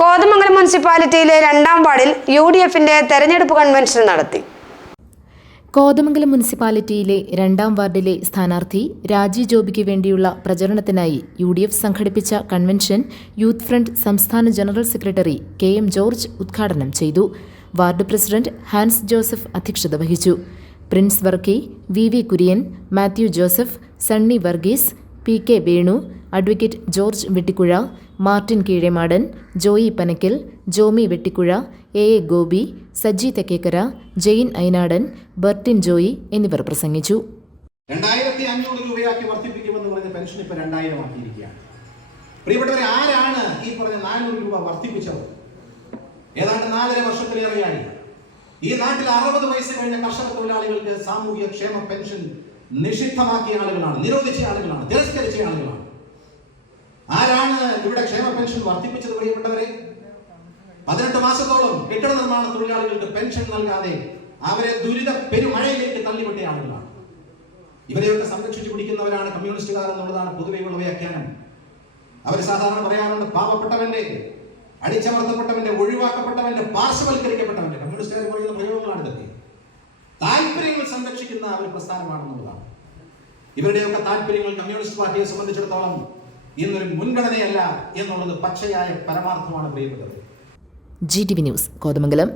കോതമംഗലം മുനിസിപ്പാലിറ്റിയിലെ രണ്ടാം വാർഡിൽ യു ഡി എഫിന്റെ തെരഞ്ഞെടുപ്പ് കൺവെൻഷൻ നടത്തി. കോതമംഗലം മുനിസിപ്പാലിറ്റിയിലെ രണ്ടാം വാർഡിലെ സ്ഥാനാർത്ഥി രാജി ജോബിക്ക് വേണ്ടിയുള്ള പ്രചരണത്തിനായി യു ഡി എഫ് സംഘടിപ്പിച്ച കൺവെൻഷൻ യൂത്ത് ഫ്രണ്ട് സംസ്ഥാന general secretary K M George ഉദ്ഘാടനം ചെയ്തു. വാർഡ് പ്രസിഡന്റ് ഹാൻസ് ജോസഫ് അധ്യക്ഷത വഹിച്ചു. Prince Varkey V V Kurian Mathew Joseph Sunny Varghese P K Venu advocate George Vettikuzha Martin Keezhemadan Joy Panackal Jomy Vettikuzha A A Gopi Saji Thekkekara Jain Ayanadan Bertin Joy എന്നിവർ പ്രസംഗിച്ചു. രണ്ടായിരത്തി അഞ്ഞൂറ് രൂപയാക്കി വർദ്ധിപ്പിക്കുമെന്ന് പറഞ്ഞ pension ഇപ്പൊ രണ്ടായിരം ആക്കിയിരിക്കുകയാണ്. പ്രിയപ്പെട്ടവരെ ആരാണ് ഈ പറഞ്ഞ നാനൂറ് രൂപ വർദ്ധിപ്പിച്ചത്? ഏതാണ്ട് നാലര വർഷത്തിലേറെയായി. ഈ നാട്ടിൽ അറുപത് വയസ്സ് കഴിഞ്ഞ കർഷക തൊഴിലാളികൾക്ക് സാമൂഹിക ക്ഷേമ പെൻഷൻ നിഷിദ്ധമാക്കിയ ആളുകളാണ് നിരോധിച്ച ആളുകളാണ് തിരസ്കരിച്ച ആളുകളാണ്. ആരാണ് ഇവിടെ ക്ഷേമ പെൻഷൻ വർദ്ധിപ്പിച്ചത് പ്രിയപ്പെട്ടവരെ? പതിനെട്ട് മാസത്തോളം കെട്ടിട നിർമ്മാണ തൊഴിലാളികൾക്ക് പെൻഷൻ നൽകാതെ അവരെ ദുരിത പെരുമഴയിലേക്ക് തള്ളിവിട്ട ആളുകളാണ്. ഇവരെയൊക്കെ സംരക്ഷിച്ചു പിടിക്കുന്നവരാണ് കമ്മ്യൂണിസ്റ്റുകാർ എന്നുള്ളതാണ് പൊതുവെയുള്ള വ്യാഖ്യാനം. അവർ സാധാരണ പറയാറുണ്ട് പാവപ്പെട്ടവന്റെ അടിച്ചമർത്തപ്പെട്ടവന്റെ ഒഴിവാക്കപ്പെട്ടവന്റെ പാർശ്വവൽക്കരിക്കപ്പെട്ടവന്റെ കമ്മ്യൂണിസ്റ്റുകാർ പറയുന്ന പ്രയോഗങ്ങളാണ് ഇതൊക്കെ. താല്പര്യങ്ങൾ സംരക്ഷിക്കുന്ന ഒരു പ്രസ്ഥാനമാണെന്നുള്ളതാണ്. ഇവരുടെയൊക്കെ താല്പര്യങ്ങൾ കമ്മ്യൂണിസ്റ്റ് പാർട്ടിയെ സംബന്ധിച്ചിടത്തോളം ഇന്നൊരു മുൻഗണനയല്ല എന്നുള്ളത് പച്ചയായ പരമാർത്ഥമാണ് പ്രിയപ്പെട്ടത് G T V news Kothamangalam.